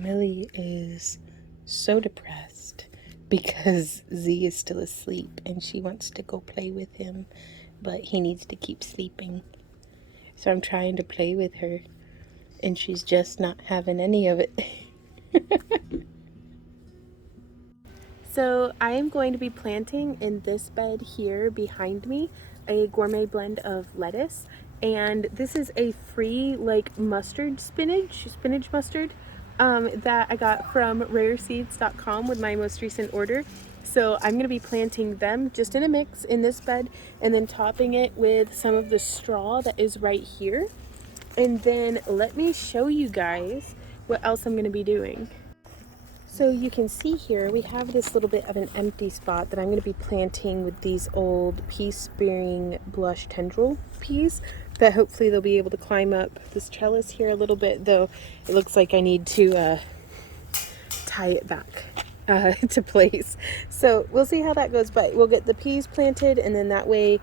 Millie is so depressed because Z is still asleep and she wants to go play with him, but he needs to keep sleeping. So I'm trying to play with her and she's just not having any of it. So I am going to be planting in this bed here behind me a gourmet blend of lettuce, and this is a free like mustard spinach mustard that I got from rareseeds.com with my most recent order. So I'm going to be planting them just in a mix in this bed and then topping it with some of the straw that is right here. And then let me show you guys what else I'm going to be doing. So you can see here we have this little bit of an empty spot that I'm going to be planting with these old pea-spearing blush tendril peas that hopefully they'll be able to climb up this trellis here a little bit, though it looks like I need to tie it back to place. So we'll see how that goes, but we'll get the peas planted and then that way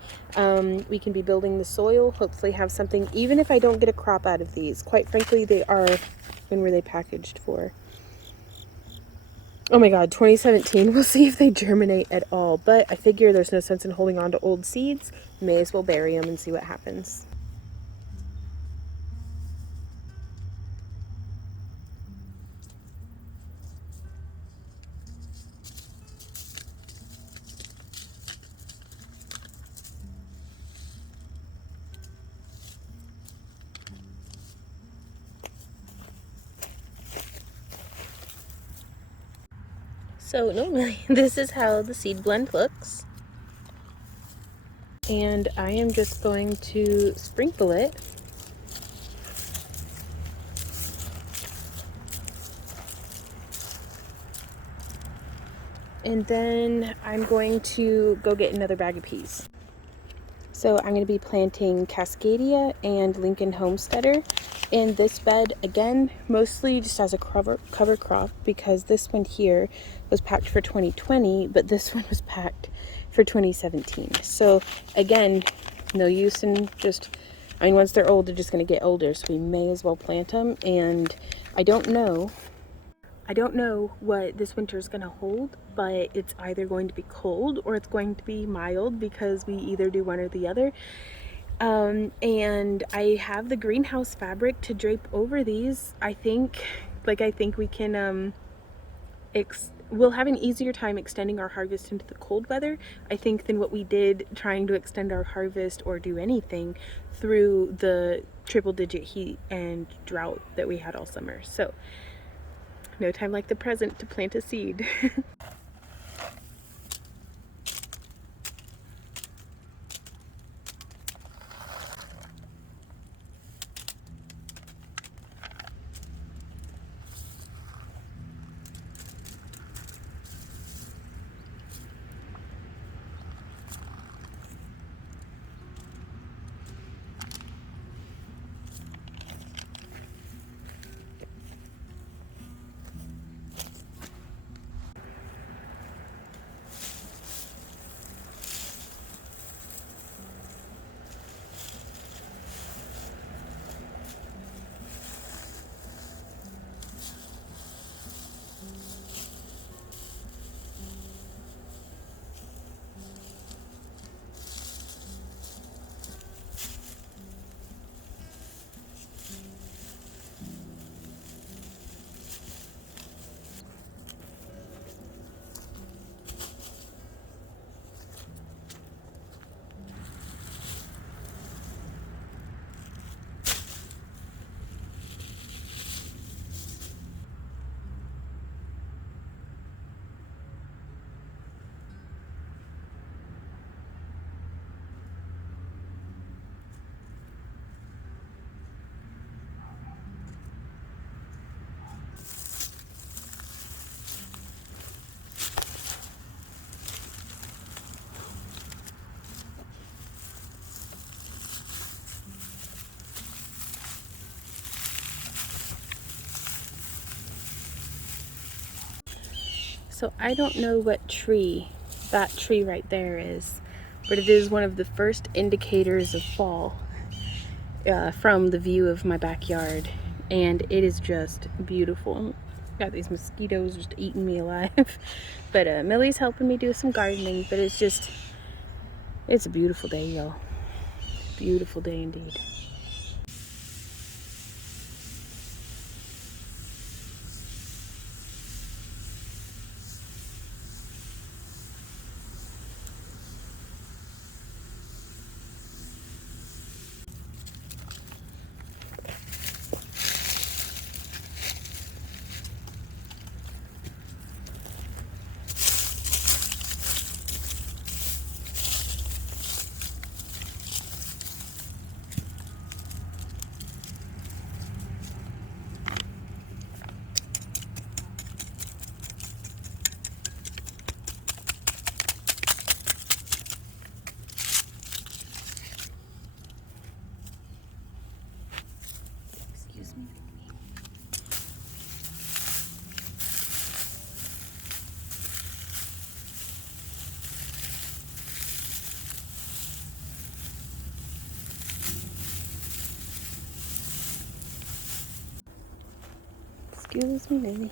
we can be building the soil, hopefully have something, even if I don't get a crop out of these. Quite frankly, they are, when were they packaged for? Oh my god, 2017. We'll see if they germinate at all. But I figure there's no sense in holding on to old seeds. May as well bury them and see what happens. So normally this is how the seed blend looks. And I am just going to sprinkle it. And then I'm going to go get another bag of peas. So I'm going to be planting Cascadia and Lincoln Homesteader in this bed, again, mostly just as a cover crop, because this one here was packed for 2020, but this one was packed for 2017. So again, no use in just, I mean, once they're old, they're just going to get older, so we may as well plant them. And I don't know what this winter is going to hold, but it's either going to be cold or it's going to be mild, because we either do one or the other. And I have the greenhouse fabric to drape over these. I think we can, we'll have an easier time extending our harvest into the cold weather, I think, than what we did trying to extend our harvest or do anything through the triple-digit heat and drought that we had all summer. So no time like the present to plant a seed. So I don't know what tree that tree right there is, but it is one of the first indicators of fall from the view of my backyard, and it is just beautiful. Got these mosquitoes just eating me alive. But Millie's helping me do some gardening, but it's a beautiful day, y'all. Beautiful day indeed. Excuse me. Excuse me, Millie.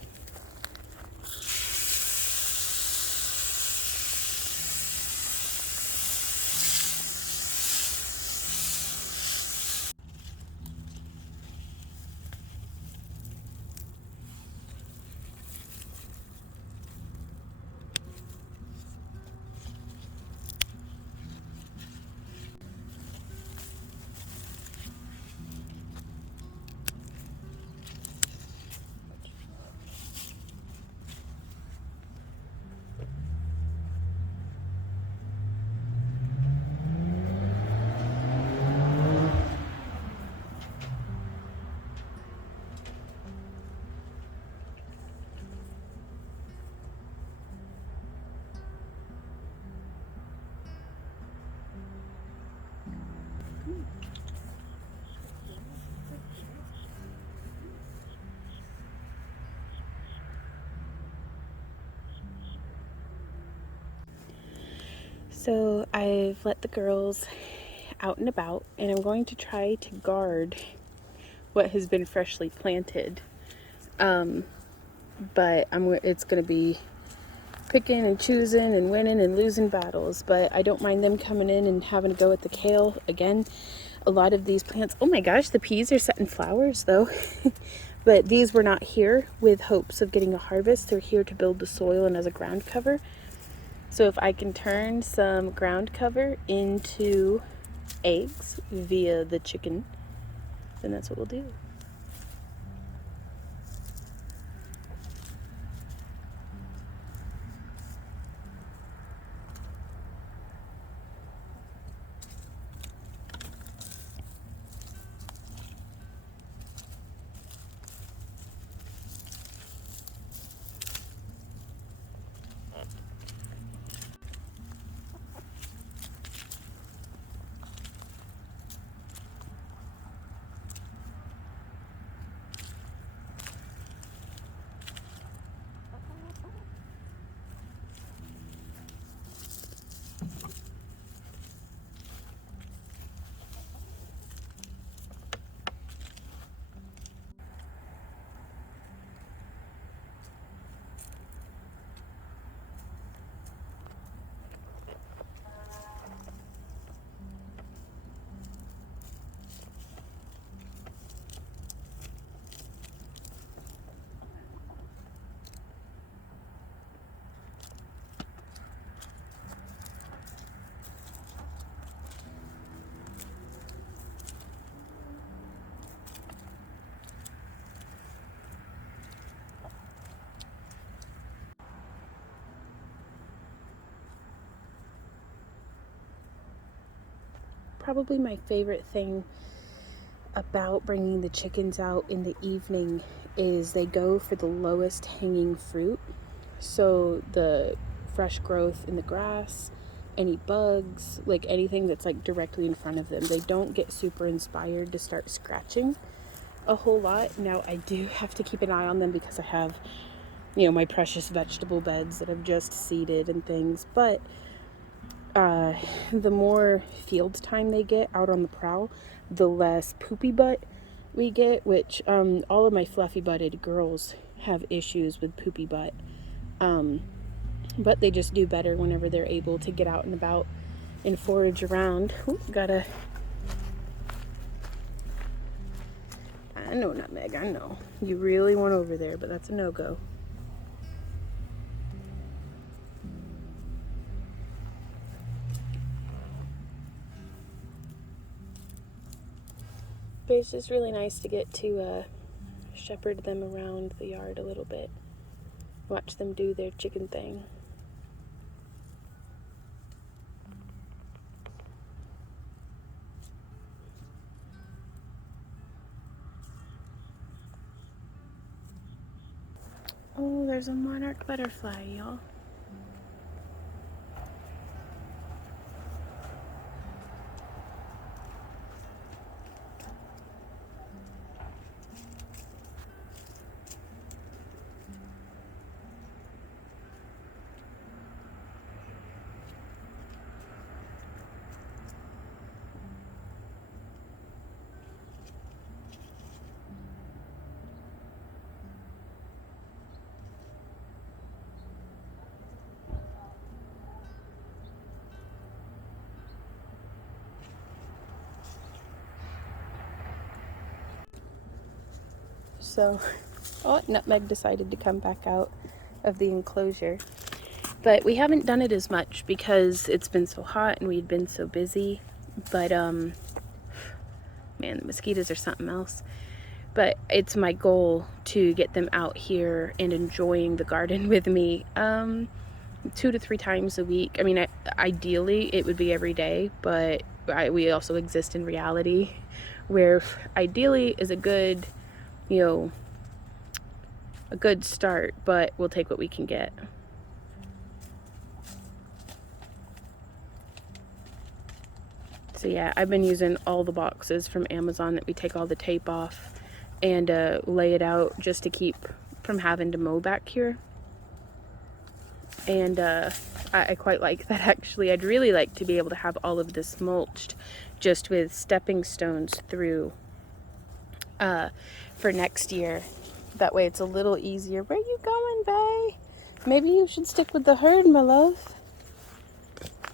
So I've let the girls out and about, and I'm going to try to guard what has been freshly planted. But it's going to be picking and choosing and winning and losing battles. But I don't mind them coming in and having to go at the kale again. A lot of these plants, oh my gosh, the peas are setting flowers though. But these were not here with hopes of getting a harvest. They're here to build the soil and as a ground cover. So if I can turn some ground cover into eggs via the chicken, then that's what we'll do. Probably my favorite thing about bringing the chickens out in the evening is they go for the lowest hanging fruit. So the fresh growth in the grass, any bugs, like anything that's like directly in front of them. They don't get super inspired to start scratching a whole lot. Now I do have to keep an eye on them because I have, my precious vegetable beds that I've just seeded and things. But the more field time they get out on the prowl, the less poopy butt we get, which all of my fluffy butted girls have issues with poopy butt. But they just do better whenever they're able to get out and about and forage around. Ooh, I know, Nutmeg, I know. You really want over there, but that's a no-go. But it's just really nice to get to shepherd them around the yard a little bit. Watch them do their chicken thing. Oh, there's a monarch butterfly, y'all. So, oh, Nutmeg decided to come back out of the enclosure. But we haven't done it as much because it's been so hot and we'd been so busy. But, man, the mosquitoes are something else. But it's my goal to get them out here and enjoying the garden with me 2 to 3 times a week. I mean, ideally it would be every day, but we also exist in reality where ideally is a good, you know, a good start, but we'll take what we can get. So yeah, I've been using all the boxes from Amazon that we take all the tape off and lay it out just to keep from having to mow back here. And I quite like that, actually. I'd really like to be able to have all of this mulched just with stepping stones through for next year. That way it's a little easier. Where you going, bae? Maybe you should stick with the herd, my love.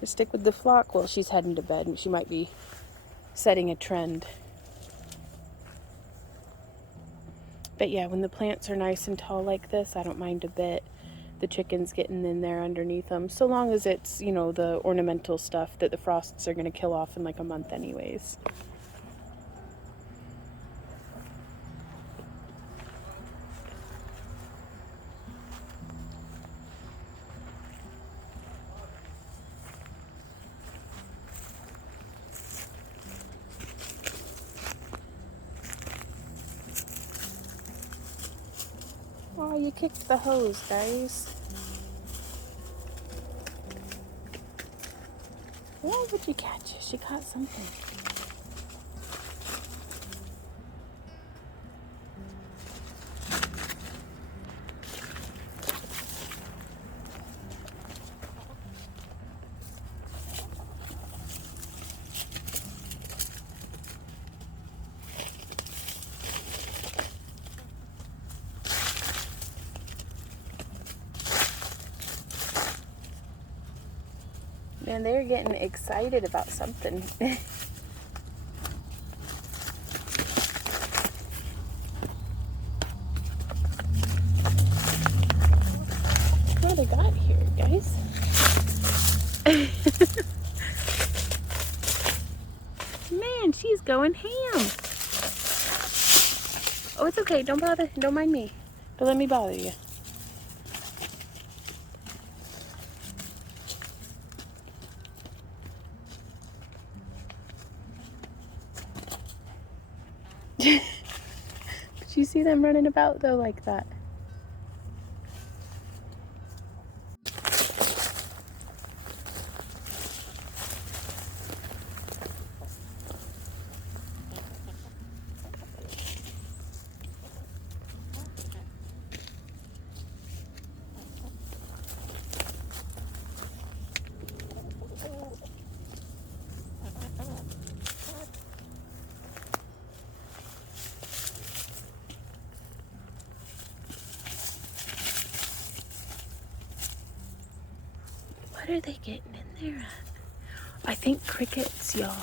Or stick with the flock. Well, she's heading to bed and she might be setting a trend. But yeah, when the plants are nice and tall like this, I don't mind a bit the chickens getting in there underneath them, so long as it's, you know, the ornamental stuff that the frosts are going to kill off in like a month anyways. Oh, you kicked the hose, guys. Why would you catch it? She caught something. Man, they're getting excited about something. What do they got here, guys? Man, she's going ham. Oh, it's okay. Don't bother. Don't mind me. Don't let me bother you. Did you see them running about though like that? What are they getting in there at? I think crickets, y'all.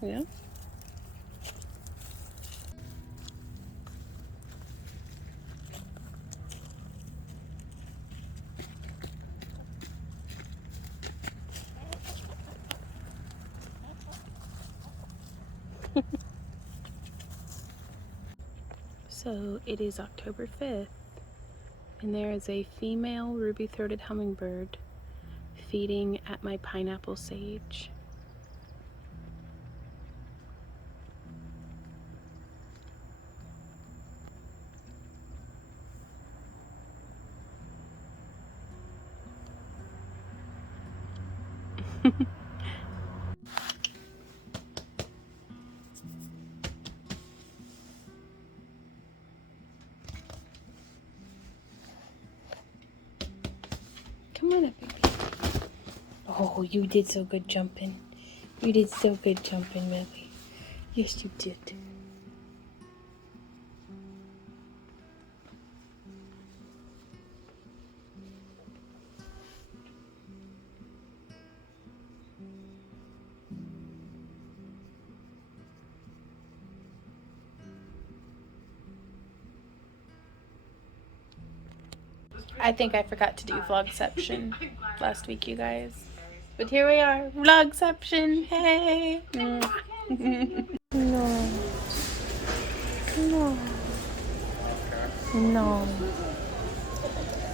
Yeah. So it is October 5th, and there is a female ruby-throated hummingbird feeding at my pineapple sage. Come on up, baby. Oh, you did so good jumping. You did so good jumping, Millie. Yes, you did. I think I forgot to do vlogception last week, you guys. But here we are, vlogception. Hey. No. No. No.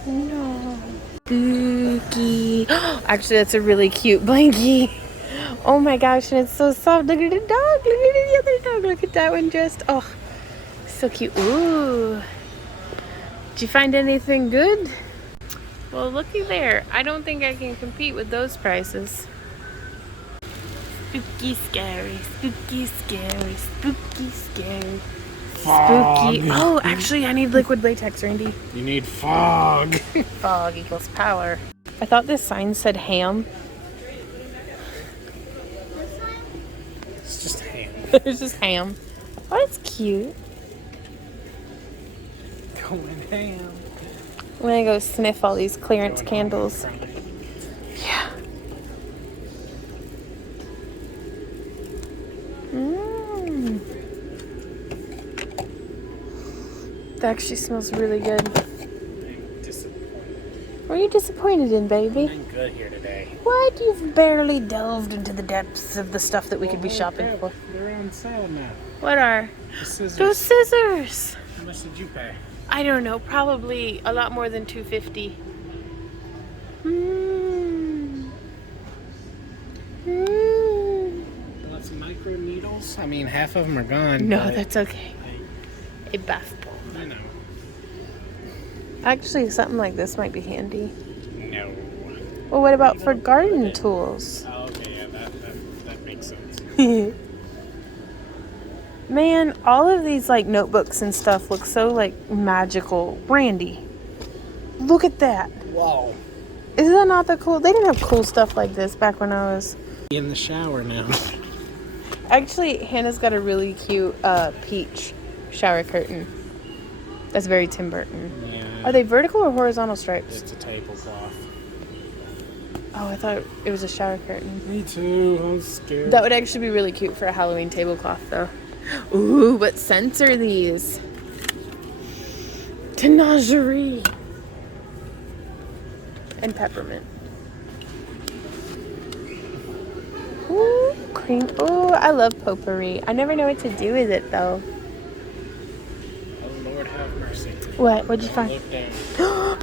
No. Spooky. Actually, that's a really cute blankie. Oh my gosh, and it's so soft. Look at the dog. Look at the other dog. Look at that one just. Oh, so cute. Ooh. Did you find anything good? Well, looky there. I don't think I can compete with those prices. Spooky, scary, spooky, scary, spooky, scary. Fog. Spooky. Oh, actually, I need liquid latex, Randy. You need fog. Fog equals power. I thought this sign said ham. It's just ham. It's just ham. Oh, it's cute. Going ham. I'm gonna go sniff all these clearance candles. Yeah. Mmm. That actually smells really good. I'm disappointed. What are you disappointed in, baby? I'm good here today. What? You've barely delved into the depths of the stuff that we could be shopping for. They're on sale now. What are? The scissors. Those scissors! How much did you pay? I don't know, probably a lot more than $2.50. Mmm. Mmm. Bought some micro needles. I mean, half of them are gone. No, that's okay. A bath ball. I know. Actually, something like this might be handy. No. Well, what about for garden tools? Oh, okay, yeah, that makes sense. Man, all of these like notebooks and stuff look so like magical. Randy, look at that. Whoa. Isn't that not that cool? They didn't have cool stuff like this back when I was In the shower now. Actually, Hannah's got a really cute peach shower curtain. That's very Tim Burton. Yeah. Are they vertical or horizontal stripes? It's a tablecloth. Oh, I thought it was a shower curtain. Me too. I'm scared. That would actually be really cute for a Halloween tablecloth, though. Ooh, what scents are these? Tanagerie. And peppermint. Ooh, cream. Ooh, I love potpourri. I never know what to do with it, though. Oh, Lord have mercy. What? What'd you find? Look down.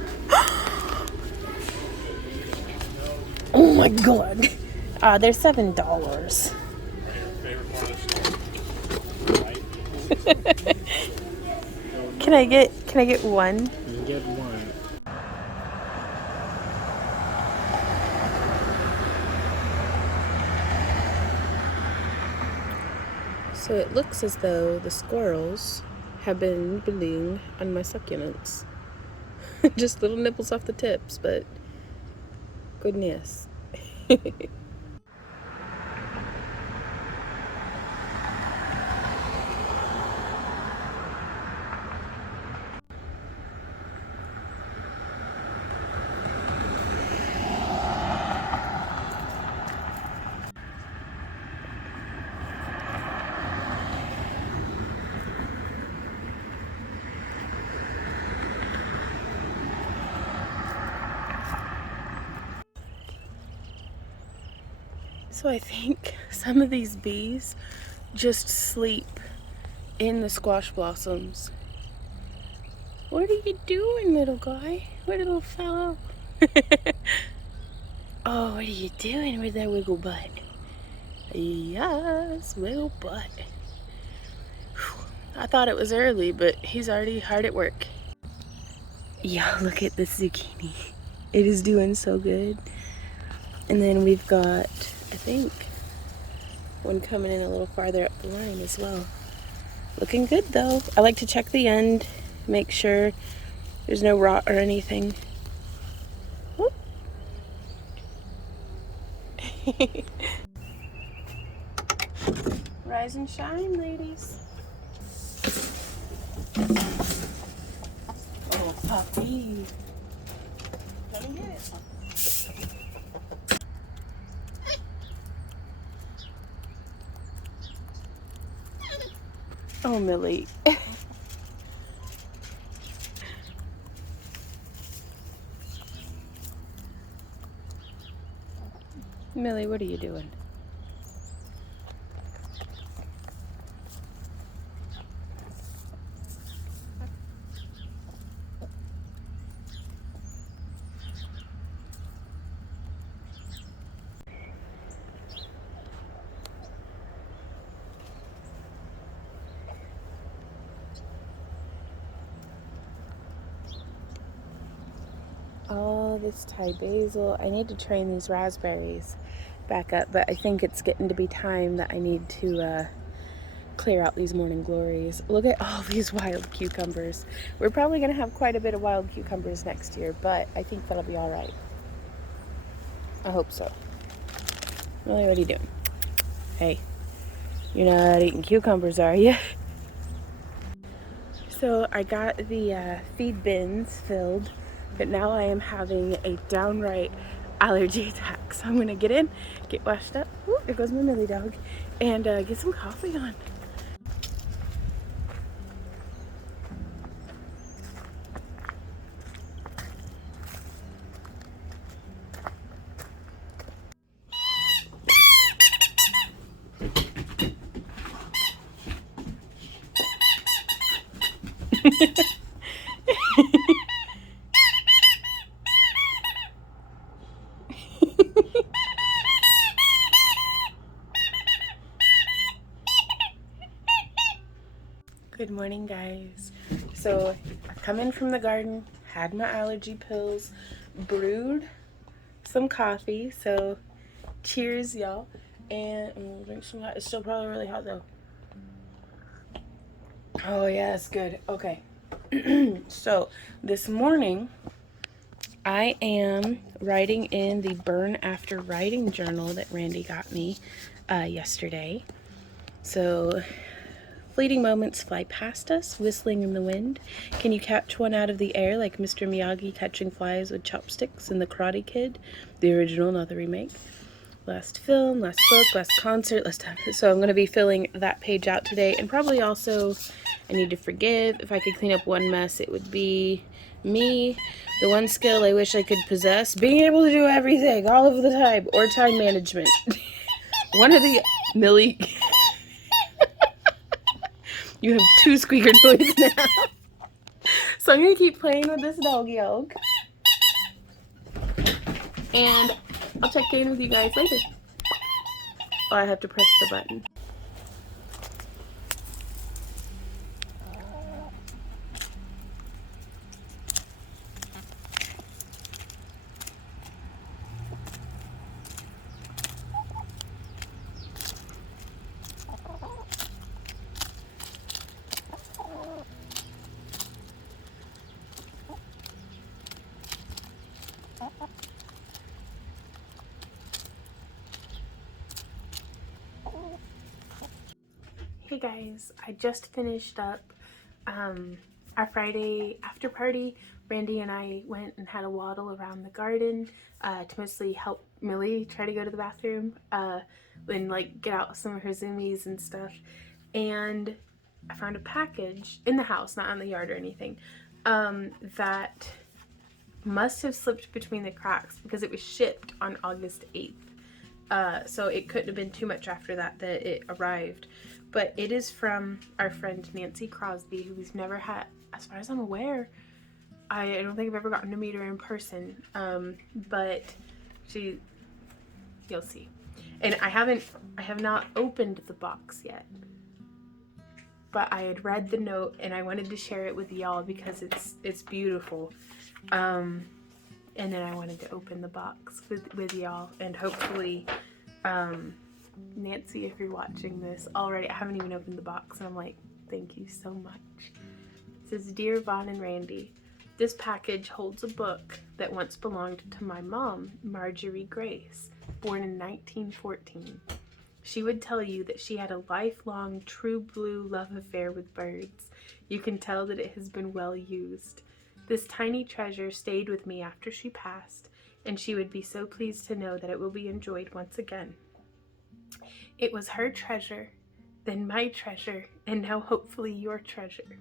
Oh my god. They're $7. Can I get one? You can get one. So it looks as though the squirrels have been bidding on my succulents. Just little nipples off the tips, but goodness. So I think some of these bees just sleep in the squash blossoms. What are you doing, little guy? What little fellow? Oh, what are you doing with that wiggle butt? Yes, wiggle butt. Whew. I thought it was early, but he's already hard at work. Yeah, look at this zucchini. It is doing so good. And then we've got, I think, one coming in a little farther up the line as well. Looking good though. I like to check the end, make sure there's no rot or anything. Whoop. Rise and shine, ladies. Oh, puppy. Come get it. Oh, Millie. Millie, what are you doing? All this Thai basil. I need to train these raspberries back up, but I think it's getting to be time that I need to clear out these morning glories. Look at all these wild cucumbers. We're probably going to have quite a bit of wild cucumbers next year, but I think that'll be all right. I hope so. Really, what are you doing? Hey, you're not eating cucumbers, are you? So I got the feed bins filled, but now I am having a downright allergy attack. So I'm gonna get in, get washed up. Ooh, there goes my Millie dog, and get some coffee on. Good morning, guys. So I've come in from the garden, had my allergy pills, brewed some coffee. So cheers, y'all. And I'm gonna drink some hot. It's still probably really hot though. Oh yeah, it's good. Okay. So this morning I am writing in the Burn After Writing journal that Randy got me yesterday. So, fleeting moments fly past us, whistling in the wind. Can you catch one out of the air like Mr. Miyagi catching flies with chopsticks in The Karate Kid? The original, not the remake. Last film, last book, last concert, last time. So I'm going to be filling that page out today. And probably also, I need to forgive. If I could clean up one mess, it would be me. The one skill I wish I could possess, being able to do everything all of the time, or time management. One of the... Millie... You have two squeaker toys now. So I'm going to keep playing with this doggy yolk. And I'll check in with you guys later. Oh, I have to press the button. Okay guys, I just finished up our Friday after party. Randy and I went and had a waddle around the garden to mostly help Millie try to go to the bathroom and like get out some of her zoomies and stuff. And I found a package in the house, not in the yard or anything, that must have slipped between the cracks because it was shipped on August 8th. So it couldn't have been too much after that it arrived. But it is from our friend Nancy Crosby, who we've never had, as far as I'm aware, I don't think I've ever gotten to meet her in person. But you'll see. And I have not opened the box yet. But I had read the note and I wanted to share it with y'all because it's beautiful. And then I wanted to open the box with y'all, and hopefully Nancy, if you're watching this already, I haven't even opened the box and I'm like, thank you so much. It says, Dear Vaughn and Randy, this package holds a book that once belonged to my mom, Marjorie Grace, born in 1914. She would tell you that she had a lifelong true blue love affair with birds. You can tell that it has been well used. This tiny treasure stayed with me after she passed, and she would be so pleased to know that it will be enjoyed once again. It was her treasure, then my treasure, and now hopefully your treasure.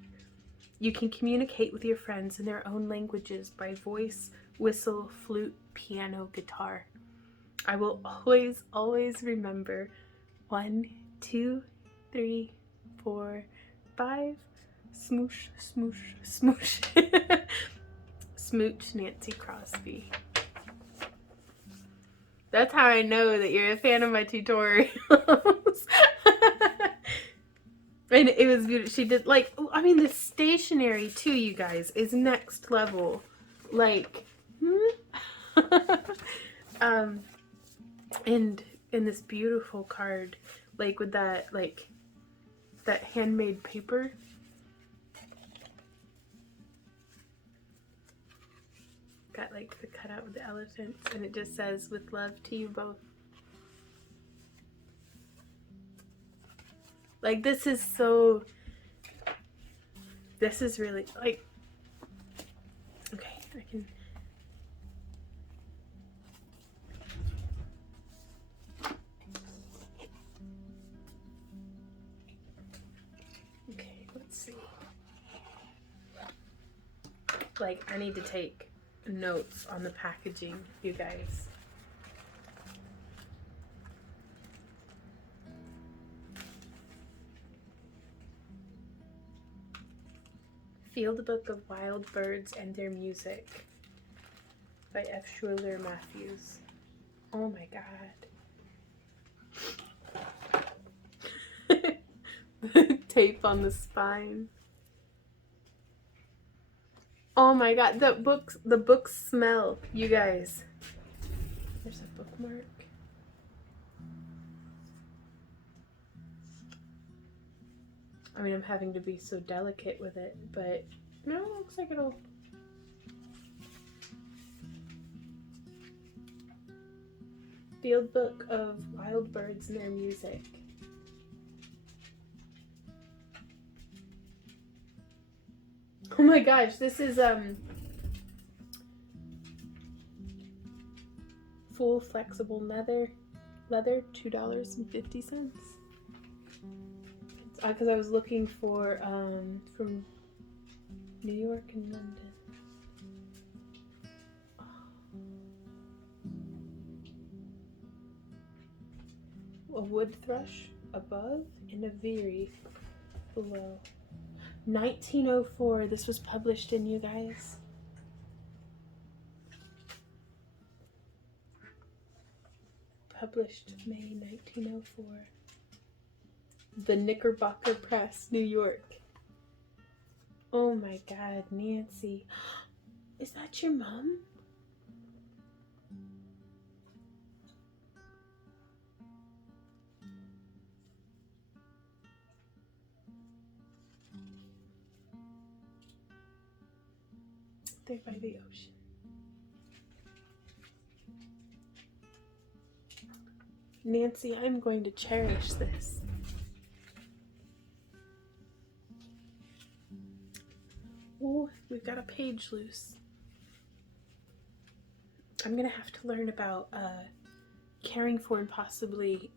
You can communicate with your friends in their own languages by voice, whistle, flute, piano, guitar. I will always, always remember 1, 2, 3, 4, 5, smoosh, smoosh, smoosh. Smooch, Nancy Crosby. That's how I know that you're a fan of my tutorials. And it was beautiful. She did, like, I mean, the stationery too, you guys, is next level. Like, and this beautiful card, like with that, like, that handmade paper. Got like the cutout with the elephants, and it just says, with love to you both. Like, this is really, like, okay, I can, okay, let's see. Like, I need to take notes on the packaging, you guys. Field Book of Wild Birds and Their Music by F. Schuyler Matthews. Oh my god. Tape on the spine. Oh my god, the books smell, you guys. There's a bookmark. I mean, I'm having to be so delicate with it, but no, it looks like it'll... Field Book of Wild Birds and Their Music. Oh my gosh, this is full flexible leather, $2.50. Because I was looking for from New York and London. A wood thrush above and a veery below. 1904, this was published in, you guys. Published May 1904. The Knickerbocker Press, New York. Oh my god, Nancy. Is that your mom? They're by the ocean. Nancy, I'm going to cherish this. Oh, we've got a page loose. I'm gonna have to learn about caring for and possibly,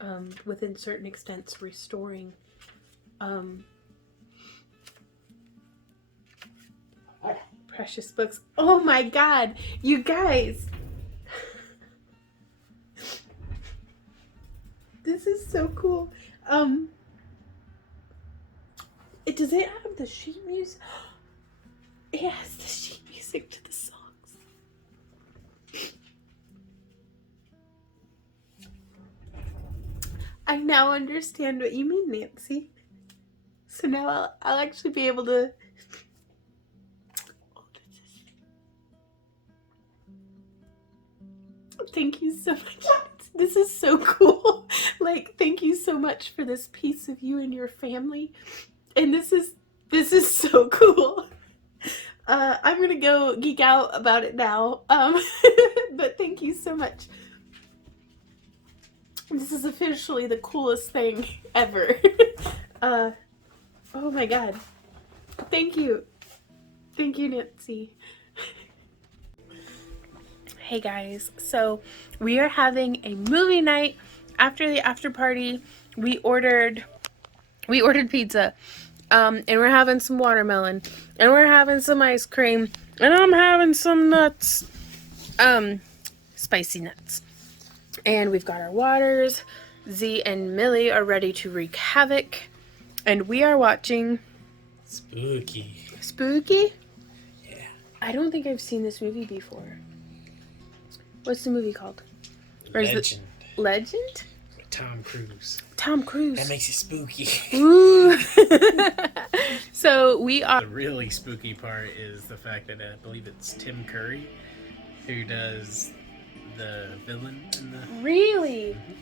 within certain extents, restoring precious books. Oh my god, you guys! This is so cool. Does it have the sheet music? It has the sheet music to the songs. I now understand what you mean, Nancy. So now I'll actually be able to. Thank you so much. This is so cool. Like, thank you so much for this piece of you and your family. And this is so cool. I'm gonna go geek out about it now. But thank you so much. This is officially the coolest thing ever. Oh my god. Thank you. Thank you, Nancy. Hey guys, so we are having a movie night. After the after party, we ordered pizza. And we're having some watermelon. And we're having some ice cream. And I'm having some nuts. Spicy nuts. And we've got our waters. Z and Millie are ready to wreak havoc. And we are watching... Spooky. Spooky? Yeah. I don't think I've seen this movie before. What's the movie called? Or Legend. Legend? With Tom Cruise. Tom Cruise. That makes it spooky. Ooh. So we are... The really spooky part is the fact that I believe it's Tim Curry who does the villain in the... Really? Mm-hmm.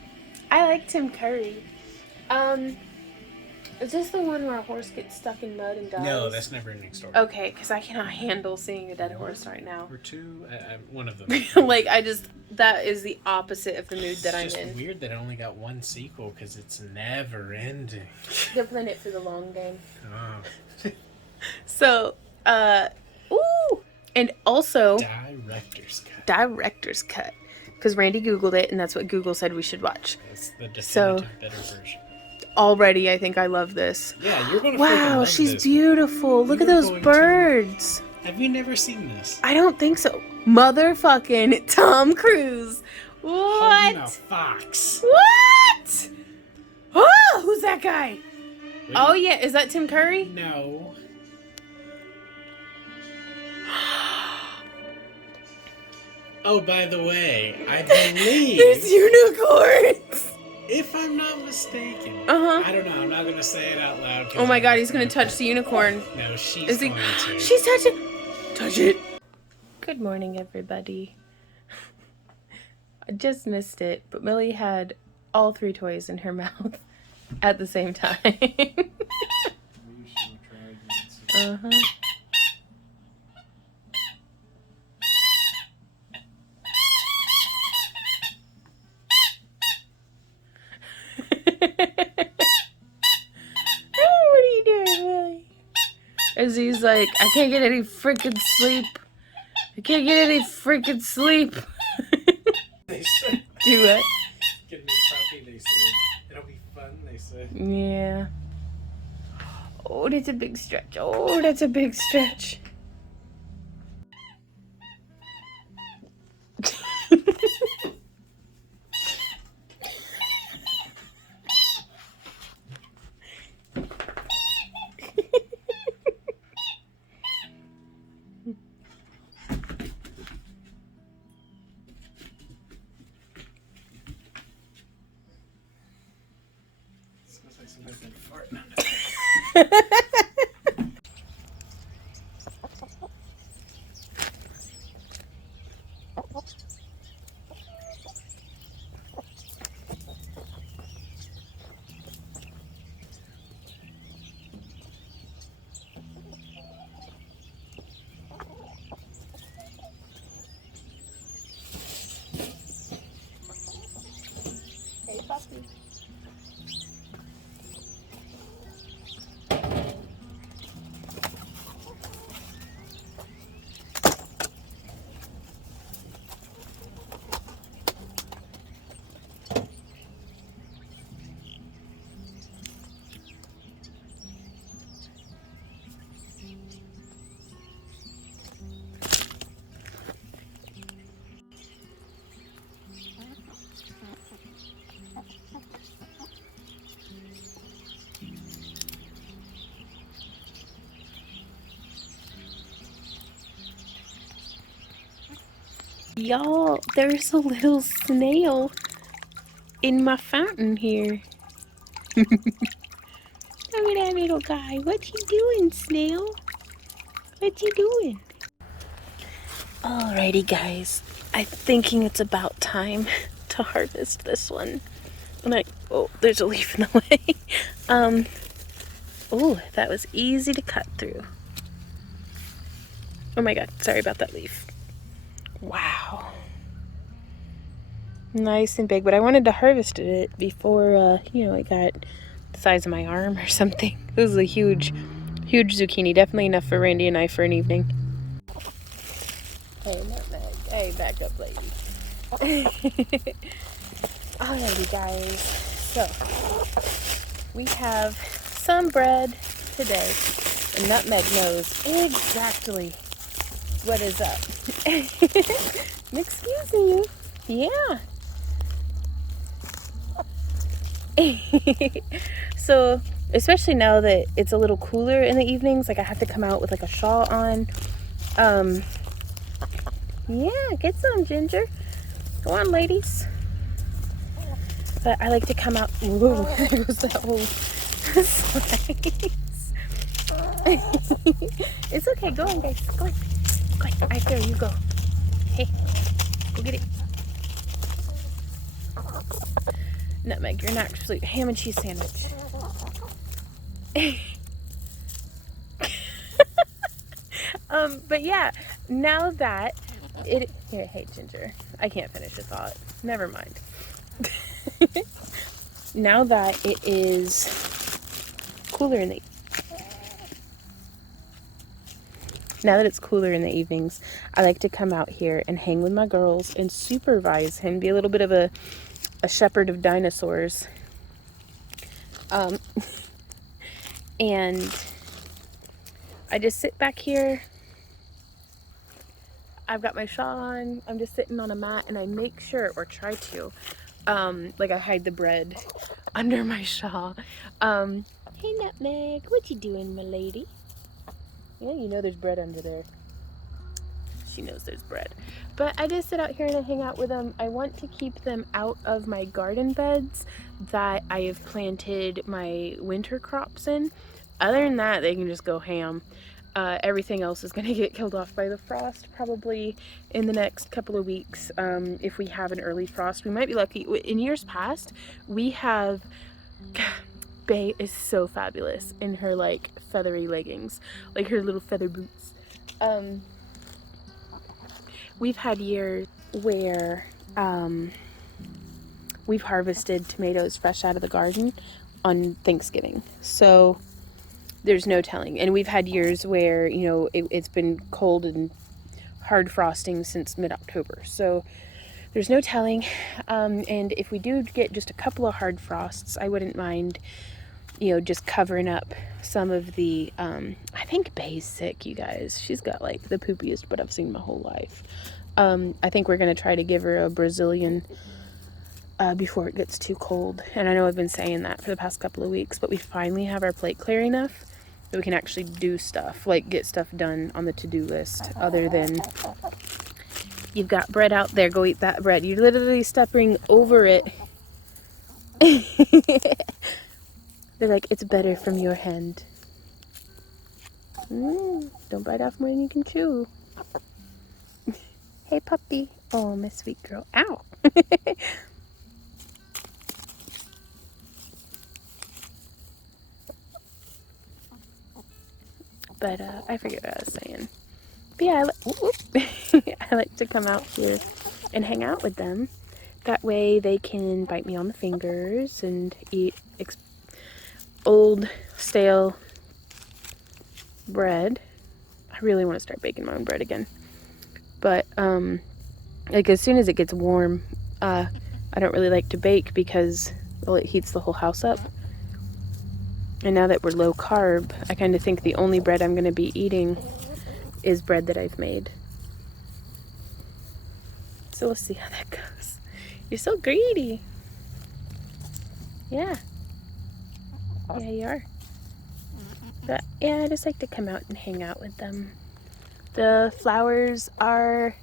I like Tim Curry. Is this the one where a horse gets stuck in mud and dies? No, that's Never Ending Story. Okay, because I cannot handle seeing a dead horse right now. Or two, one of them. Like, that is the opposite of the mood that I'm in. It's just weird that it only got one sequel because it's never ending. They're playing it for the long game. Oh. So, ooh! And also... Director's cut. Because Randy Googled it, and that's what Google said we should watch. That's the definitive better version. Already, I think I love this. Yeah, you're gonna freaking Wow, love she's this. beautiful. Look at those birds. Have you never seen this? I don't think so. Motherfucking Tom Cruise. What? Holding a fox. What? Oh, who's that guy? Wait, Oh yeah, is that Tim Curry? No. Oh, by the way, I believe... There's unicorns. If I'm not mistaken. Uh-huh. I don't know. I'm not going to say it out loud. Oh my god, he's going to touch the unicorn. No, she's going to. She's touching. Touch it. Good morning, everybody. I just missed it, but Millie had all 3 toys in her mouth at the same time. Uh-huh. What are you doing, Millie? As he's like, I can't get any freaking sleep. I can't get any freaking sleep. They said. Do what? Get a new puppy, they said. It'll be fun, they said. Yeah. Oh, that's a big stretch. Oh, that's a big stretch. Smells like somebody's been farting on it. Hey, puppy. Y'all, there's a little snail in my fountain here. Look at that little guy. What you doing, snail? What you doing? Alrighty, guys. I'm thinking it's about time to harvest this one. Oh, there's a leaf in the way. Oh, that was easy to cut through. Oh my god, sorry about that leaf. Wow. Nice and big, but I wanted to harvest it before, it got the size of my arm or something. This is a huge, huge zucchini. Definitely enough for Randy and I for an evening. Hey, nutmeg. Hey, back up, lady. Alrighty, guys. So, we have some bread today. And Nutmeg knows exactly what is up. Excuse you. Yeah. So, especially now that it's a little cooler in the evenings, like I have to come out with like a shawl on. Yeah, get some, Ginger. Go on, ladies. But I like to come out. Whoa, there goes that whole slice. It's okay. Go on, guys. Go on. Go on. Right there, you go. Hey, go get it. Nutmeg, you're an absolute ham and cheese sandwich. But yeah, now that it... Here, hey, Ginger. I can't finish a thought. Never mind. Now that it is cooler in the... Now that it's cooler in the evenings, I like to come out here and hang with my girls and supervise him, be a little bit of a shepherd of dinosaurs. And I just sit back here. I've got my shawl on. I'm just sitting on a mat and I make sure, or try to, like I hide the bread under my shawl. Hey Nutmeg, what you doing, my lady? Yeah, you know there's bread under there. She knows there's bread. But I just sit out here and I hang out with them. I want to keep them out of my garden beds that I have planted my winter crops in. Other than that, they can just go ham. Everything else is going to get killed off by the frost probably in the next couple of weeks. If we have an early frost, we might be lucky. In years past, we have... Bae is so fabulous in her like feathery leggings, like her little feather boots. We've had years where we've harvested tomatoes fresh out of the garden on Thanksgiving. So there's no telling. And we've had years where, it's been cold and hard frosting since mid-October. So there's no telling. And if we do get just a couple of hard frosts, I wouldn't mind, just covering up some of the, I think Bae's sick, you guys. She's got like the poopiest butt I've seen my whole life. I think we're going to try to give her a Brazilian before it gets too cold. And I know I've been saying that for the past couple of weeks, but we finally have our plate clear enough that we can actually do stuff, like get stuff done on the to-do list, other than you've got bread out there, go eat that bread. You're literally stepping over it. They're like, it's better from your hand. Don't bite off more than you can chew. Hey, puppy. Oh, my sweet girl. Ow. But I forget what I was saying. But yeah, I like to come out here and hang out with them. That way they can bite me on the fingers and eat old, stale bread. I really want to start baking my own bread again. But, like, as soon as it gets warm, I don't really like to bake because, well, it heats the whole house up. And now that we're low carb, I kind of think the only bread I'm going to be eating is bread that I've made. So we'll see how that goes. You're so greedy. Yeah. Yeah, you are. But yeah, I just like to come out and hang out with them. The flowers are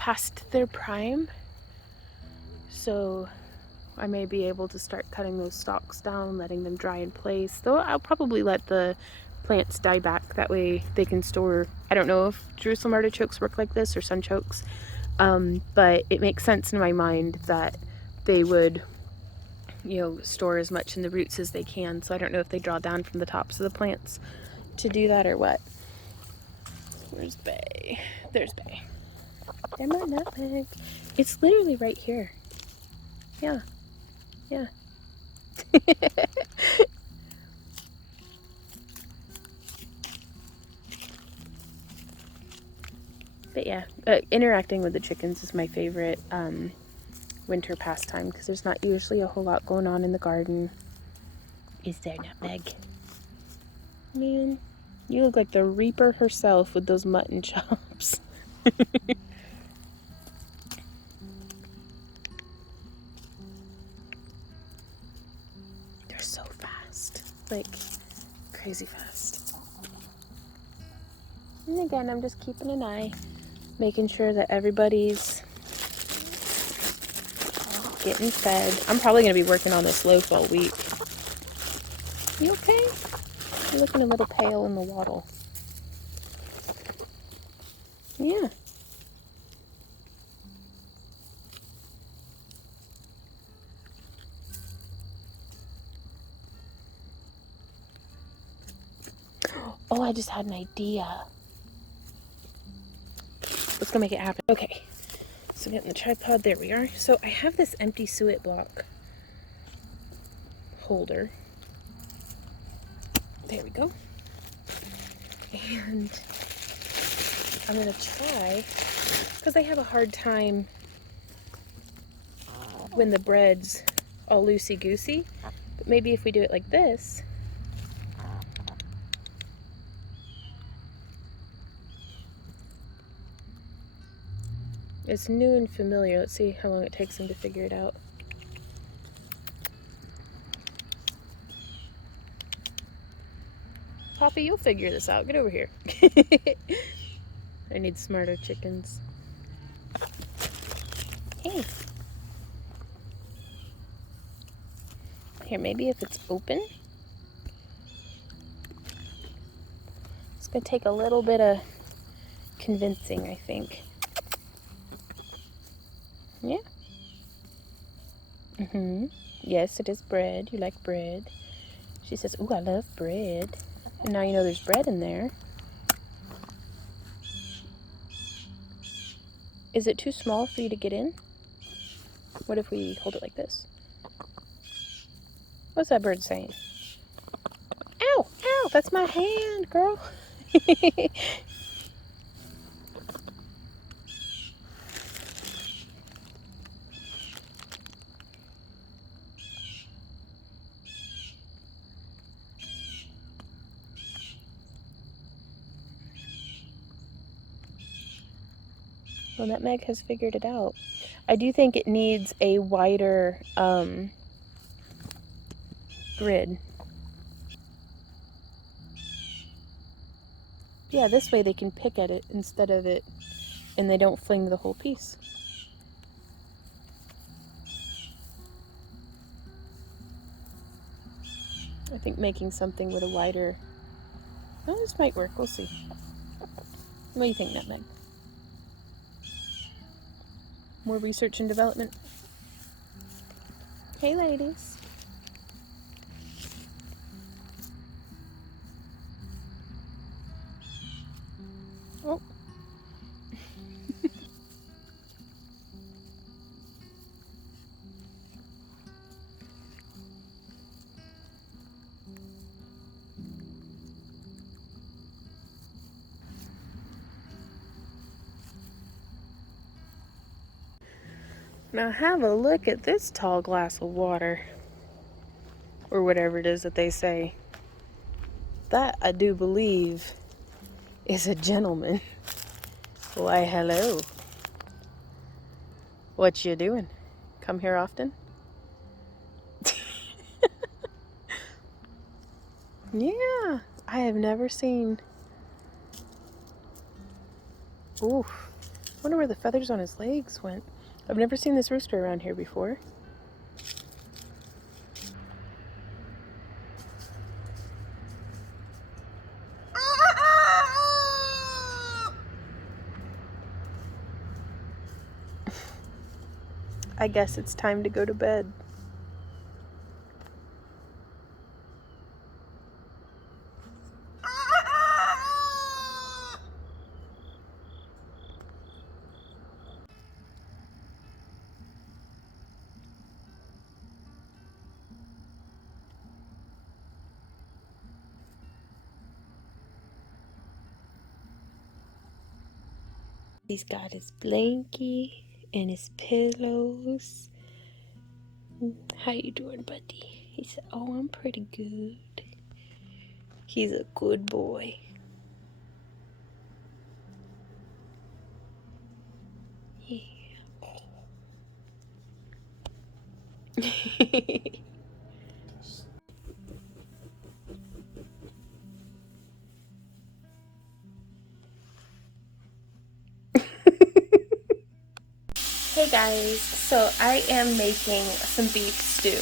past their prime. So I may be able to start cutting those stalks down, letting them dry in place. Though I'll probably let the plants die back. That way they can store, I don't know if Jerusalem artichokes work like this or sunchokes, but it makes sense in my mind that they would, you know, store as much in the roots as they can. So I don't know if they draw down from the tops of the plants to do that or what. Where's Bay? There's Bay. And my nutmeg. It's literally right here. Yeah. Yeah. But yeah, interacting with the chickens is my favorite winter pastime because there's not usually a whole lot going on in the garden. Is there, Nutmeg? Man, you look like the Reaper herself with those mutton chops. They're so fast. Like, crazy fast. And again, I'm just keeping an eye, making sure that everybody's getting fed. I'm probably going to be working on this loaf all week. You okay? You're looking a little pale in the waddle. Yeah. Oh, I just had an idea. Let's go make it happen. Okay. So getting the tripod, there we are. So I have this empty suet block holder. There we go. And I'm gonna try, because I have a hard time when the bread's all loosey-goosey, but maybe if we do it like this, it's new and familiar. Let's see how long it takes him to figure it out. Poppy, you'll figure this out. Get over here. I need smarter chickens. Hey. Here, maybe if it's open. It's gonna take a little bit of convincing, I think. Yeah. Yes, it is bread. You like bread. She says, ooh, I love bread. And now you know there's bread in there. Is it too small for you to get in? What if we hold it like this? What's that bird saying? Ow! Ow! That's my hand, girl. Well, Nutmeg has figured it out. I do think it needs a wider grid. Yeah, this way they can pick at it instead of it, and they don't fling the whole piece. I think making something with a wider... Oh, this might work. We'll see. What do you think, Nutmeg? More research and development? Hey, ladies. Oh. Now have a look at this tall glass of water. Or whatever it is that they say. That, I do believe, is a gentleman. Why, hello. What you doing? Come here often? Yeah, I have never seen... Oof. wonder where the feathers on his legs went. I've never seen this rooster around here before. I guess it's time to go to bed. He's got his blankie and his pillows. How you doing, buddy? He said, oh, I'm pretty good. He's a good boy. Yeah. Hey guys, so I am making some beef stew.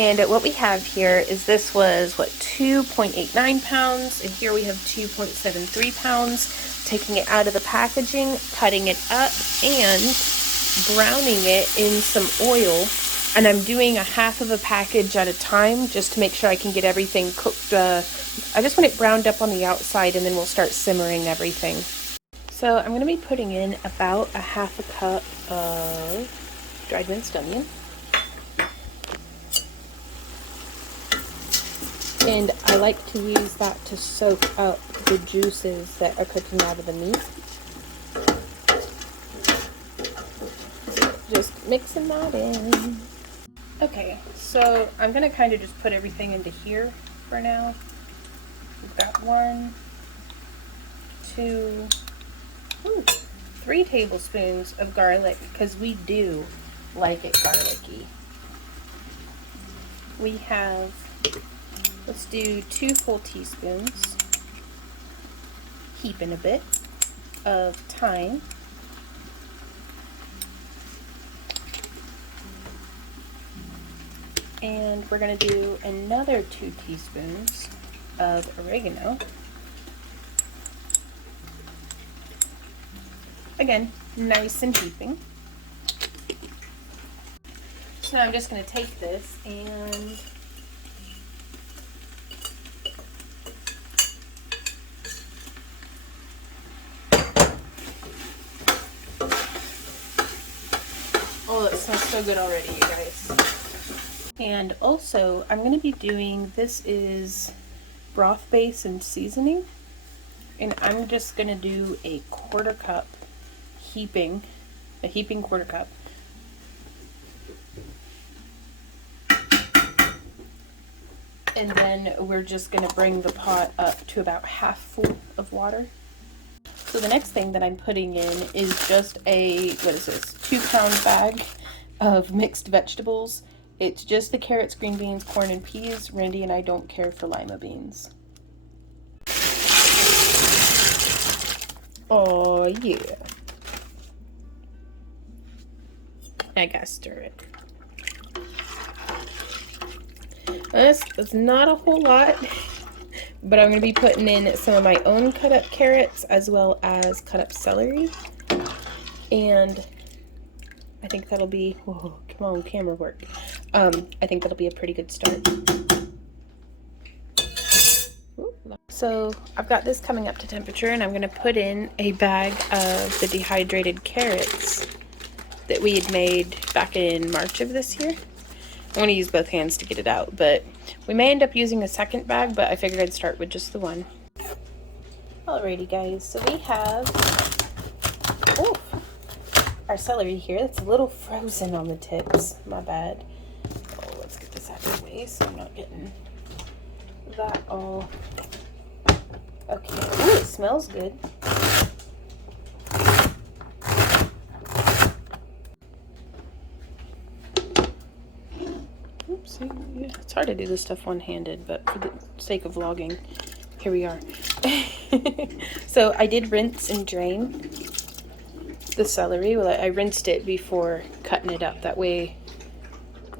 And what we have here is this was, what, 2.89 pounds, and here we have 2.73 pounds. Taking it out of the packaging, cutting it up, and browning it in some oil. And I'm doing a half of a package at a time just to make sure I can get everything cooked. I just want it browned up on the outside, and then we'll start simmering everything. So I'm going to be putting in about a half a cup of dried minced onion. And I like to use that to soak up the juices that are cooking out of the meat. Just mixing that in. Okay, so I'm going to kind of just put everything into here for now. We've got 1, 2, 3 tablespoons of garlic, because we do like it garlicky. We have, let's do 2 full teaspoons, heaping a bit, of thyme. And we're going to do another 2 teaspoons of oregano. Again, nice and heaping. So now I'm just going to take this and oh, it smells so good already, you guys. And also, I'm going to be doing, this is broth base and seasoning, and I'm just going to do a 1/4 cup heaping, a heaping 1/4 cup. And then we're just going to bring the pot up to about half full of water. So the next thing that I'm putting in is just a, what is this, 2-pound bag of mixed vegetables. It's just the carrots, green beans, corn, and peas. Randy and I don't care for lima beans. Oh yeah. I gotta stir it. That's not a whole lot, but I'm going to be putting in some of my own cut up carrots as well as cut up celery. And I think that'll be, whoa, come on, camera work. I think that'll be a pretty good start. So I've got this coming up to temperature, and I'm going to put in a bag of the dehydrated carrots that we had made back in March of this year. I'm going to use both hands to get it out, but we may end up using a second bag, but I figured I'd start with just the one. Alrighty guys, so we have our celery here. That's a little frozen on the tips, my bad. Oh, let's get this out of the way so I'm not getting that all. Okay, ooh, it smells good. Yeah, it's hard to do this stuff one-handed, but for the sake of vlogging, here we are. So I did rinse and drain the celery. Well, I rinsed it before cutting it up. That way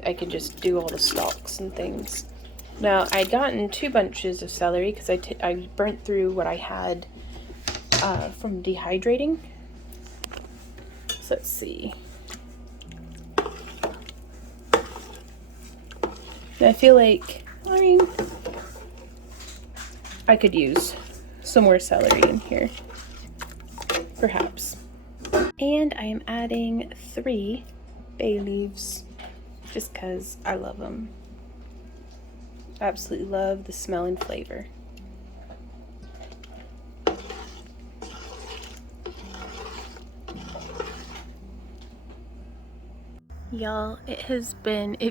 I could just do all the stalks and things. Now, I'd gotten 2 bunches of celery because I burnt through what I had from dehydrating. So let's see. And I feel like, I could use some more celery in here, perhaps. And I am adding 3 bay leaves just because I love them. Absolutely love the smell and flavor. Y'all, it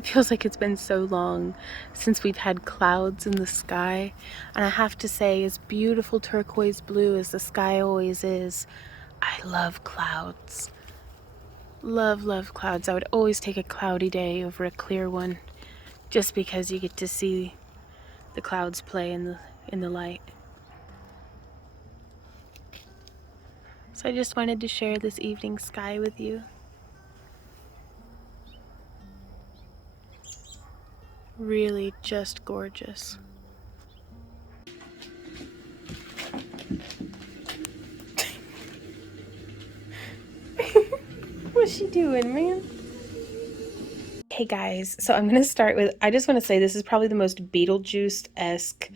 feels like it's been so long since we've had clouds in the sky. And I have to say, as beautiful turquoise blue as the sky always is, I love clouds. Love, love clouds. I would always take a cloudy day over a clear one, just because you get to see the clouds play in the light. So I just wanted to share this evening sky with you. Really just gorgeous. What's she doing, man? Hey guys, so I'm gonna start with, I just want to say this is probably the most Beetlejuice-esque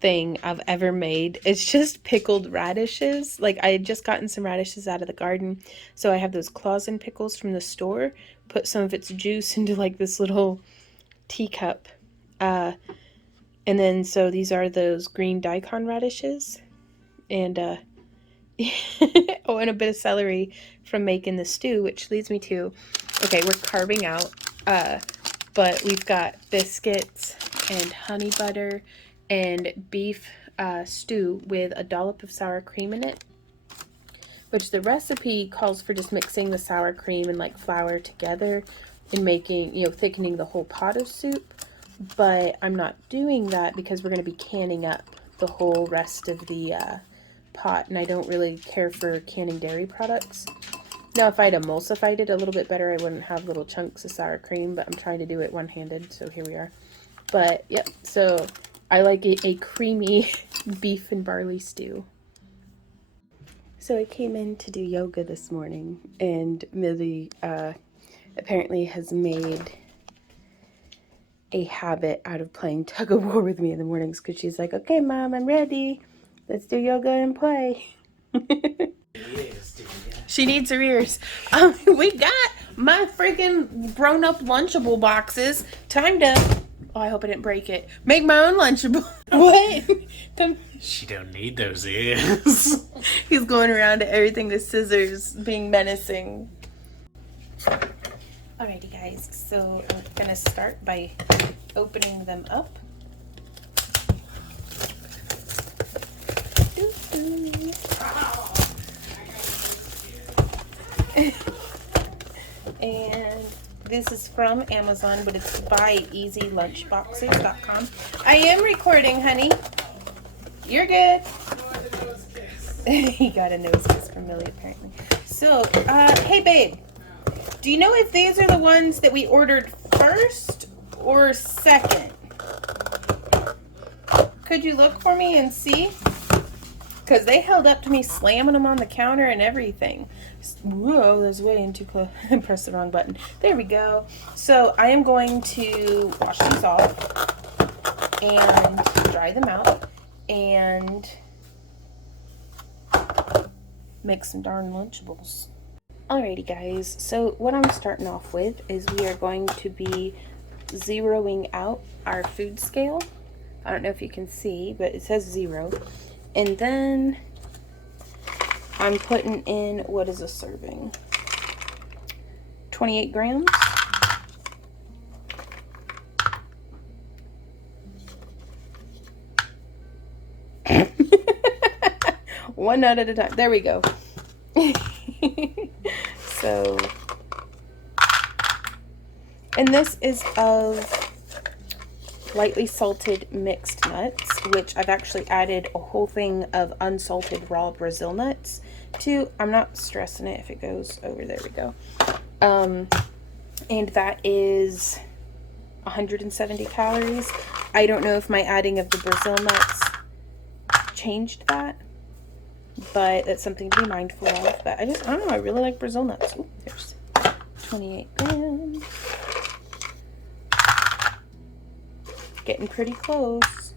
thing I've ever made. It's just pickled radishes. Like, I had just gotten some radishes out of the garden, so I have those clausen pickles from the store. Put some of its juice into like this little teacup. And then, so these are those green daikon radishes. And, oh, and a bit of celery from making the stew, which leads me to, okay, we're carving out, but we've got biscuits and honey butter and beef stew with a dollop of sour cream in it, which the recipe calls for just mixing the sour cream and like flour together and making, thickening the whole pot of soup. But I'm not doing that because we're going to be canning up the whole rest of the pot, and I don't really care for canning dairy products. Now, if I'd emulsified it a little bit better, I wouldn't have little chunks of sour cream, but I'm trying to do it one-handed, so here we are. But, yep, so I like a creamy beef and barley stew. So I came in to do yoga this morning, and Millie apparently has made a habit out of playing tug of war with me in the mornings, because she's like, okay, Mom, I'm ready. Let's do yoga and play. She needs her ears. We got my freaking grown-up Lunchable boxes. Time to, oh, I hope I didn't break it. Make my own Lunchable. What? She don't need those ears. He's going around to everything with scissors, being menacing. Alrighty, guys. So I'm gonna start by opening them up. And this is from Amazon, but it's by easylunchboxes.com. I am recording, honey. You're good. He got a nose kiss from Millie, apparently. So, hey, babe. Do you know if these are the ones that we ordered first or second? Could you look for me and see? Because they held up to me slamming them on the counter and everything. Whoa, that's way in too close. I pressed the wrong button. There we go. So I am going to wash these off and dry them out and make some darn Lunchables. Alrighty, guys. So what I'm starting off with is we are going to be zeroing out our food scale. I don't know if you can see, but it says 0. And then I'm putting in, what is a serving? 28 grams. One nut at a time. There we go. So, and this is of lightly salted mixed nuts, which I've actually added a whole thing of unsalted raw Brazil nuts to. I'm not stressing it if it goes over. There we go. And that is 170 calories. I don't know if my adding of the Brazil nuts changed that, but that's something to be mindful of. But I don't know, I really like Brazil nuts. Ooh, there's 28 grams. Getting pretty close.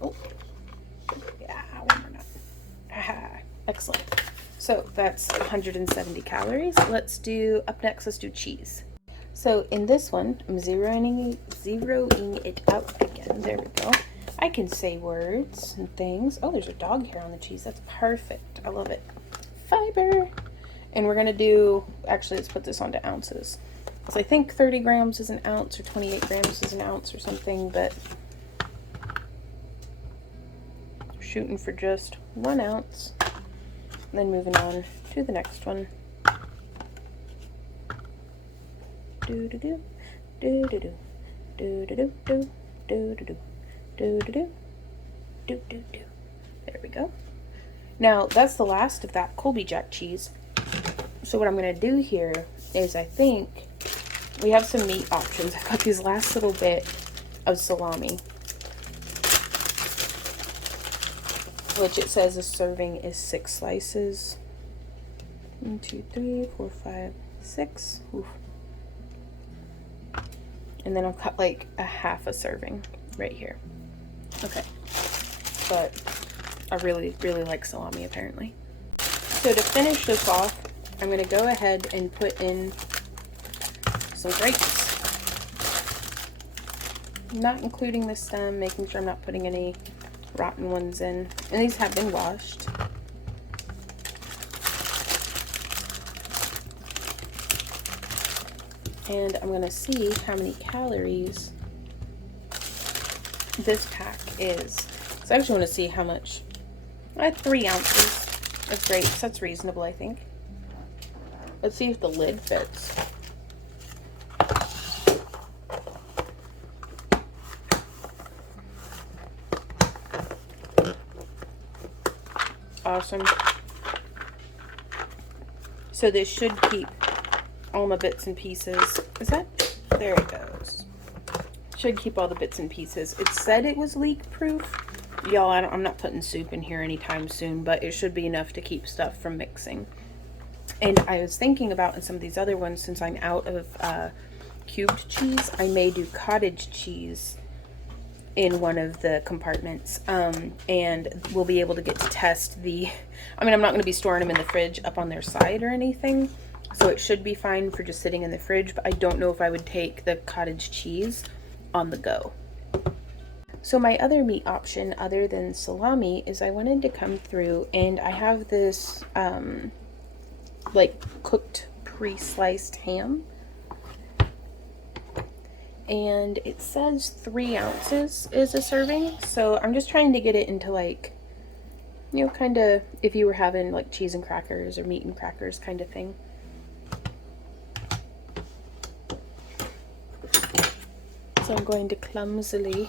Oh, yeah, one more nut. Aha, excellent. So that's 170 calories. Let's do cheese. So in this one, I'm zeroing it out again. There we go. I can say words and things. Oh, there's a dog hair on the cheese. That's perfect. I love it. Fiber. And we're going to do, actually, let's put this onto ounces. So I think 30 grams is an ounce or 28 grams is an ounce or something, but shooting for just 1 ounce. And then moving on to the next one. Do do do do do do do do do do do do do do do do do. There we go. Now that's the last of that Colby Jack cheese. So what I'm going to do here is, I think we have some meat options. I've got these last little bit of salami, which it says a serving is 6 slices. 1, 2, 3, 4, 5, 6. Oof. And then I'll cut like a half a serving right here. Okay. But I really, really like salami apparently. So to finish this off, I'm going to go ahead and put in some grapes. Not including the stem, making sure I'm not putting any rotten ones in. And these have been washed. And I'm going to see how many calories this pack is. So I actually want to see how much. I have 3 ounces of grapes. That's reasonable, I think. Let's see if the lid fits. Awesome. So this should keep all my bits and pieces. Is that? There it goes. Should keep all the bits and pieces. It said it was leak proof. Y'all, I'm not putting soup in here anytime soon, but it should be enough to keep stuff from mixing. And I was thinking about in some of these other ones, since I'm out of cubed cheese, I may do cottage cheese in one of the compartments, and we'll be able to get to test the, I mean, I'm not going to be storing them in the fridge up on their side or anything, so it should be fine for just sitting in the fridge, but I don't know if I would take the cottage cheese on the go. So my other meat option other than salami is I wanted to come through, and I have this like cooked pre-sliced ham, and it says 3 ounces is a serving, so I'm just trying to get it into, like, you know, kind of if you were having like cheese and crackers or meat and crackers kind of thing. So I'm going to clumsily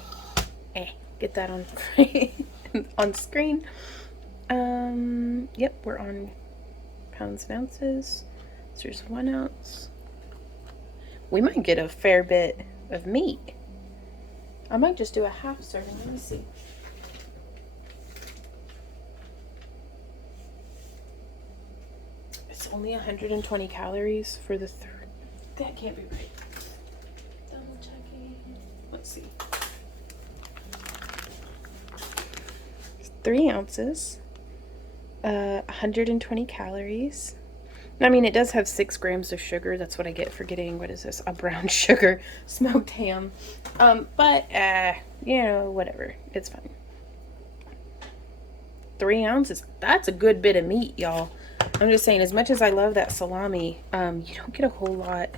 get that on on screen. Yep, we're on pounds and ounces. So there's 1 ounce. We might get a fair bit of meat. I might just do a half serving. Let me see. It's only 120 calories for the that can't be right. Double checking. Let's see. 3 ounces. 120 calories. I mean, it does have 6 grams of sugar. That's what I get for getting, what is this? A brown sugar smoked ham. But, you know, whatever. It's fine. 3 ounces. That's a good bit of meat, y'all. I'm just saying, as much as I love that salami, you don't get a whole lot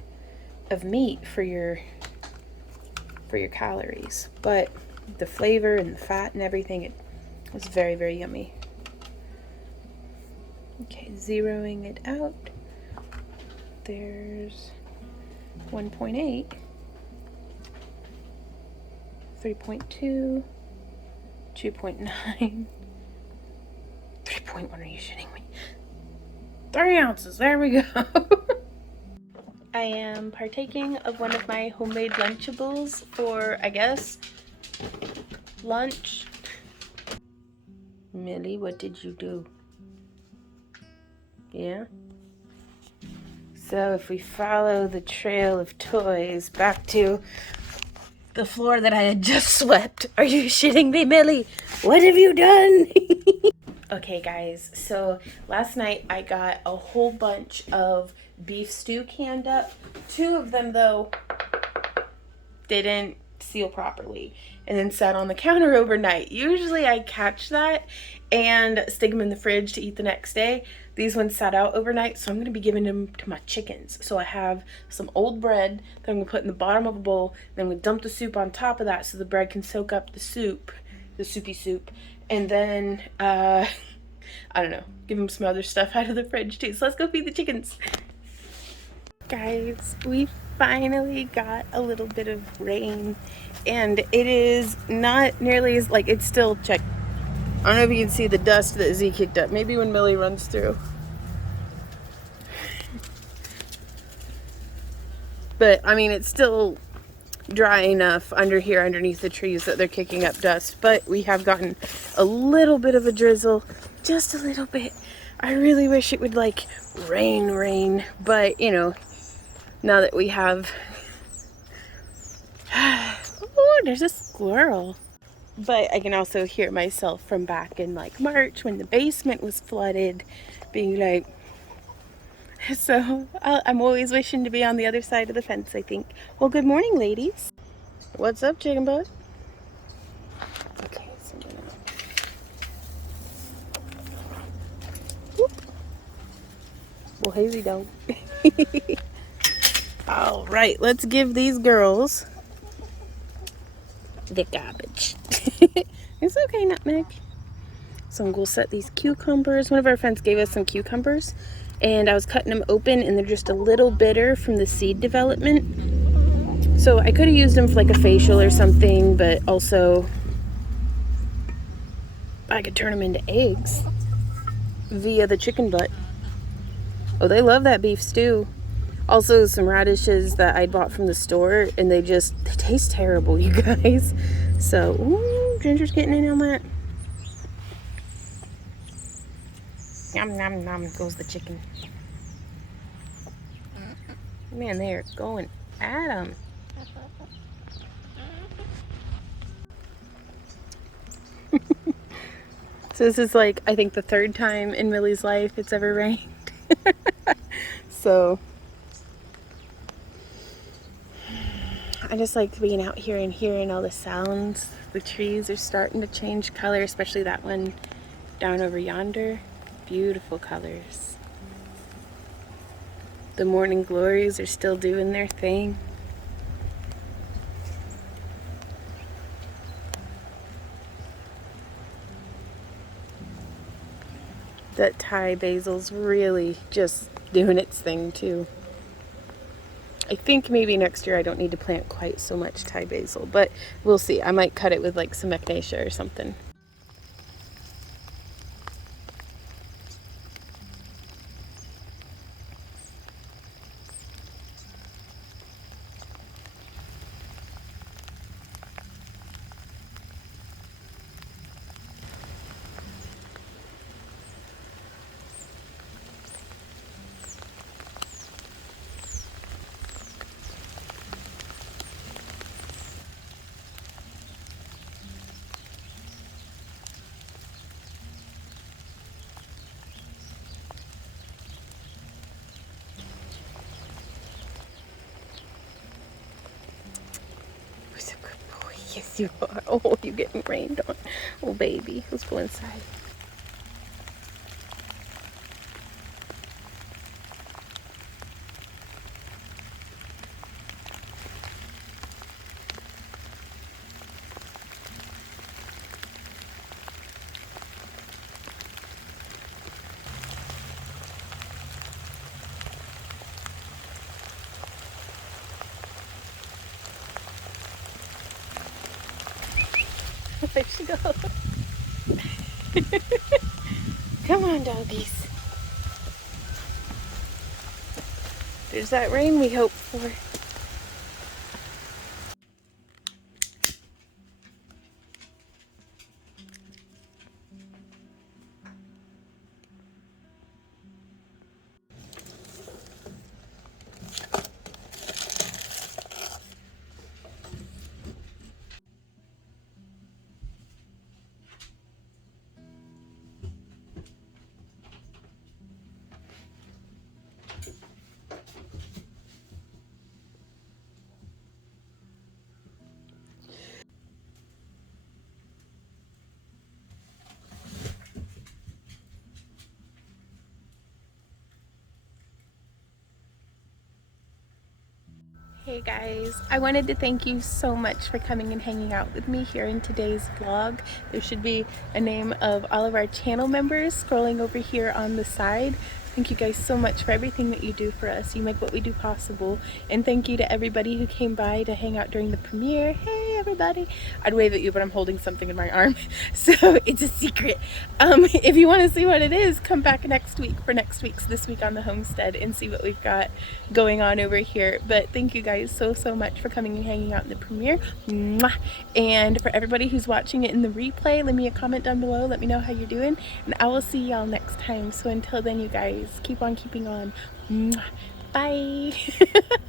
of meat for your calories. But the flavor and the fat and everything, it's very, very yummy. Okay, zeroing it out. There's 1.8. 3.2, 2.9, 3.1. Are you shitting me? 3 ounces. There we go. I am partaking of one of my homemade Lunchables for, I guess, lunch. Millie, what did you do? Yeah? So if we follow the trail of toys back to the floor that I had just swept. Are you shitting me, Millie? What have you done? Okay, guys, so last night I got a whole bunch of beef stew canned up. 2 of them, though, didn't seal properly and then sat on the counter overnight. Usually I catch that and stick them in the fridge to eat the next day. These ones sat out overnight, so I'm going to be giving them to my chickens. So I have some old bread that I'm going to put in the bottom of a bowl. Then I'm going to dump the soup on top of that so the bread can soak up the soup, the soupy soup. And then, I don't know, give them some other stuff out of the fridge too. So let's go feed the chickens. Guys, we finally got a little bit of rain, and it is not nearly as, like, it's still, check. I don't know if you can see the dust that Z kicked up. Maybe when Millie runs through. But, I mean, it's still dry enough under here underneath the trees that they're kicking up dust. But we have gotten a little bit of a drizzle. Just a little bit. I really wish it would, like, rain. But, you know, now that we have... Oh, there's a squirrel. But I can also hear myself from back in, like, March when the basement was flooded being like... So I'm always wishing to be on the other side of the fence, I think. Well, good morning, ladies. What's up, chicken butt? Okay, so I'm gonna... Whoop. Well, hazy dog. All right, let's give these girls the garbage. It's okay, Nutmeg. So I'm going to set these cucumbers. One of our friends gave us some cucumbers, and I was cutting them open, and they're just a little bitter from the seed development. So I could have used them for like a facial or something, but also I could turn them into eggs via the chicken butt. Oh, they love that beef stew. Also, some radishes that I bought from the store, and they taste terrible, you guys. So, ooh, Ginger's getting in on that. Yum, nom, nom, goes the chicken. Man, they are going at them. So this is like, I think the 3rd time in Millie's life it's ever rained. So I just like being out here and hearing all the sounds. The trees are starting to change color, especially that one down over yonder. Beautiful colors. The morning glories are still doing their thing. That Thai basil's really just doing its thing too. I think maybe next year I don't need to plant quite so much Thai basil, but we'll see. I might cut it with like some echinacea or something. Yes, you are. Oh, you're getting rained on. Oh, baby. Let's go inside. There she goes. Come on, doggies. There's that rain we hope for. Hey guys, I wanted to thank you so much for coming and hanging out with me here in today's vlog. There should be a name of all of our channel members scrolling over here on the side. Thank you guys so much for everything that you do for us. You make what we do possible. And thank you to everybody who came by to hang out during the premiere. Hey everybody. I'd wave at you, but I'm holding something in my arm, so it's a secret. If you want to see what it is, come back next week for next week's This Week on the Homestead and see what we've got going on over here. But thank you guys so much for coming and hanging out in the premiere. Mwah. And for everybody who's watching it in the replay, leave me a comment down below. Let me know how you're doing, and I will see y'all next time. So until then, you guys, keep on keeping on. Mwah. Bye.